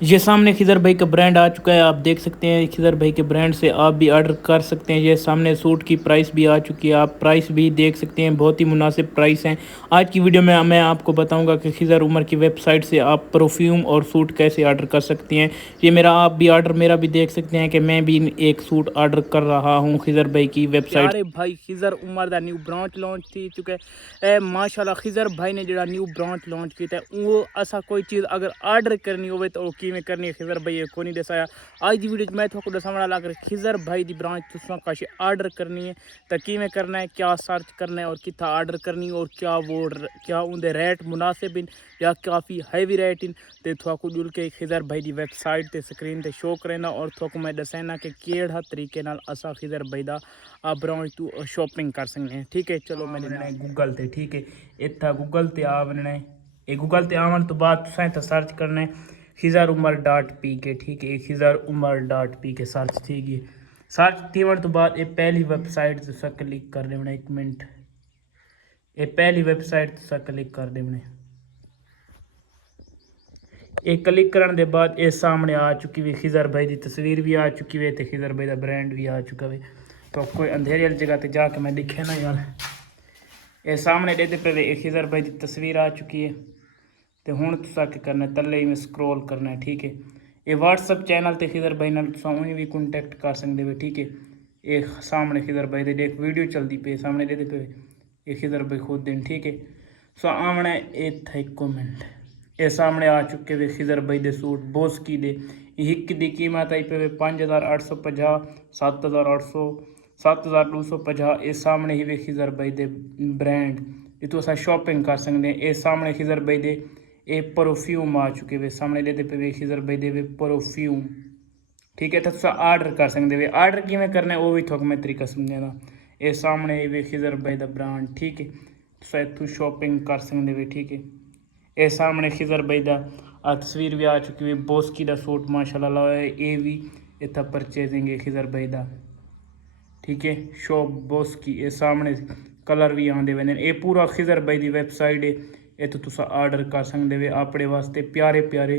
ये सामने खिज़र भाई का ब्रांड आ चुका है, आप देख सकते हैं। खिज़र भाई के ब्रांड से आप भी ऑर्डर कर सकते हैं। ये सामने सूट की प्राइस भी आ चुकी है, आप प्राइस भी देख सकते हैं, बहुत ही मुनासिब प्राइस हैं। आज की वीडियो में मैं आपको बताऊंगा कि खिज़र उमर की वेबसाइट से आप परफ्यूम और सूट कैसे ऑर्डर कर सकते हैं। ये मेरा आप भी ऑर्डर मेरा भी देख सकते हैं कि मैं भी एक सूट ऑर्डर कर रहा हूँ खिज़र भाई की वेबसाइट। अरे भाई खिज़र उमर का न्यू ब्रांच लॉन्च थी चुका है माशाल्लाह। खिज़र भाई ने जो न्यू ब्रांच लॉन्च किया है वो असा कोई चीज़ अगर ऑर्डर करनी हो तो किमें करनी है खिज़र भाई को नहीं दसाया। आज की वीडियो मैं थोड़ा दसाने वाला अगर खिज़र भाई की ब्रांच तुसा कश ऑर्डर करनी है तो किमें करना है, क्या सर्च करना है और कितना ऑर्डर करनी है और क्या उनके रेट मुनासिब इन या काफ़ी हैवी रेट इन तो थोड़ा जुल के खिज़र भाई की वेबसाइट ते स्क्रीन ते शो करना और थोड़ा मैं दसाना कि केड़ा तरीके नाल असा खिज़र भाई का ब्रांच तू शॉपिंग कर सकते हैं। ठीक है, चलो मैंने गूगल ते ठीक है इतना गूगल ते आ बनना है। ये गूगल ते आवन तो बाद तुसें इतना सर्च करना है खिज़र उमर डॉट पी के। ठीक है, खिज़र उमर डॉट पी के सर्च थी गई। सर्च थी वन तो बाद ये पहली वेबसाइट तुसा क्लिक कर देना। एक मिनट, ये पहली वेबसाइट तुसा क्लिक कर देना। ये क्लिक करने के बाद ये सामने आ चुकी है खिज़र भाई की तस्वीर भी आ चुकी है तो खिज़र भाई का ब्रांड भी आ चुका है। तो कोई अंधेरे वाली जगह पर जाके मैं दिखे ना यार, ये सामने देते पे खिज़र भाई की तस्वीर आ चुकी है। तो हूँ तुसा क्या करना है, तले में स्क्रॉल करना है। ठीक है, ये व्हाट्सअप चैनल ते खिज़र भाई नाल तुसा उन्हें भी कॉन्टैक्ट कर सकते हो। ठीक है, ये सामने खिज़र भाई दे देख वीडियो चलती पे सामने देते पे ये खिज़र भाई खुद दिन। ठीक है, सो आमना ये था कमेंट ये सामने आ चुके वे खिज़र भाई दे सूट बोस्की दे। हिक की कीमत आई पे 5850, 7800, 7250। ये सामने ही वे खिज़र भाई दे ब्रांड ये तो असा शॉपिंग कर सकते हैं। ये सामने खिज़र भाई दे ये परफ्यूम आ चुके वे सामने लेते पे वे खिज़र भाई दे वे परफ्यूम। ठीक है, तो तुसा ऑर्डर कर सकते वे। ऑर्डर किमें करना है वो भी थोक मैं तरीका समझाना। ये सामने वे खिज़र भाई दा ब्रांड। ठीक है, तुसा इतों शॉपिंग कर सकते वे। ठीक है, ये सामने खिज़र भाई दा तस्वीर भी आ चुकी है बोस्की दा सूट माशाल्लाह है। ये भी इतना परचेजिंग है खिज़र भाई दा। ठीक है, शॉप बोस्की ये सामने कलर भी आते हुए ये पूरा खिज़र भाई की वेबसाइट है। ये तो तुसा ऑर्डर कर सकते हो अपने वास्ते प्यारे प्यारे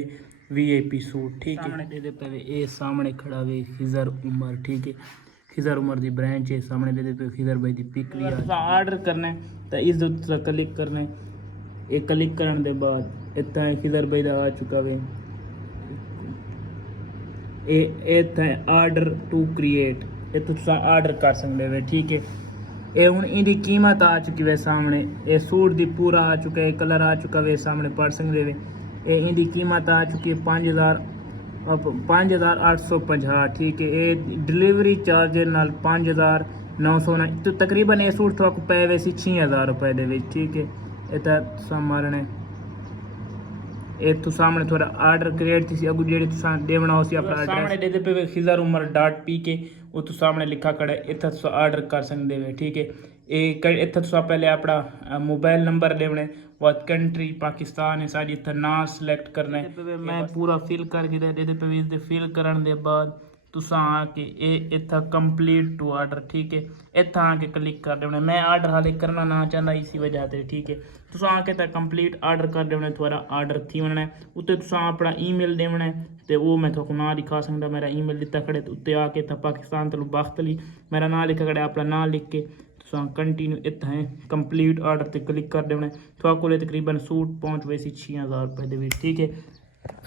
VIP सूट। ठीक है, सामने दे पे ये सामने खड़ा हुए खिज़र उमर। ठीक है, खिज़र उमर की ब्रांच है सामने दे पे खिज़र भाई की पिक भी ऑर्डर करना है तो इस तुसा क्लिक करना है। ये क्लिक करने के बाद इतना खिज़र भाई का आ चुका है ये इतना ऑर्डर टू क्रिएट ये तुसा ऑर्डर कर सकते हो। ठीक है, ये हूँ इनकी कीमत आ चुकी है सामने। ये सूट दी पूरा आ चुका है, कलर आ चुका है सामने पढ़ सकते हो। ये इनकी कीमत आ चुकी है 5850। ठीक है, ये डिलीवरी चार्ज नाल 5900 तो तकरीबन ये सूट थोड़ा पे वैसे 6000 रुपए दे। ठीक है, इतना मारने ये तो सामने थोड़ा ऑर्डर क्रिएट थी अगू जी देवना हो अपना सामने दे पे खिज़र उमर डॉट पी के वो तो सामने लिखा खड़ा है इतना तुसा ऑर्डर कर सकते हो। ठीक है, ये इतना तुसा पहले अपना मोबाइल नंबर देना है, वह कंट्री पाकिस्तान है सारी इतना ना सिलेक्ट करना है। मैं पूरा फिल करके दे पे फिल करने के बाद तुसा आके ये इतना कंप्लीट टू ऑर्डर। ठीक है, इतना आके क्लिक कर देना। मैं ऑर्डर हाले करना ना चाहता इसी वजह से। ठीक है, तुसा आके तो कंप्लीट ऑर्डर कर देना, थोड़ा ऑर्डर थी बनना है। उत्ते तुसा अपना ईमेल देना है तो वो मैं थोड़ा ना दिखा सकता। मेरा ईमेल दिता खड़े तो उत्ते आके तो पाकिस्तान तलू बख्तली मेरा नाम लिखा खड़े अपना नाम लिख के तुसा कंटिन्यू इतना है कंप्लीट ऑर्डर ते क्लिक कर देना। थोड़ा को तकरीबन सूट पहुँच वैसी 6000 रुपए दे। ठीक है,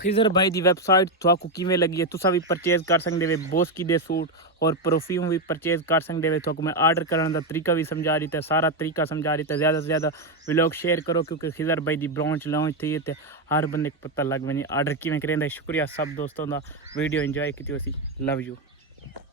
खिज़र भाई की वेबसाइट थोड़ा किमें लगी है तुसा भी परचेज कर सकते हो। बोस्की दे सूट और परफ्यूम भी परचेज कर सकते हो। थोड़ा मैं ऑर्डर करने का तरीका भी समझा रही था, सारा तरीका समझा रही था। ज़्यादा से ज़्यादा व्लॉग शेयर करो क्योंकि खिज़र भाई की ब्रांच लॉन्च थी तो हर बंदे को पता लग वही ऑर्डर किमें करें। शुक्रिया सब दोस्तों का, वीडियो इंजॉय की। Love you.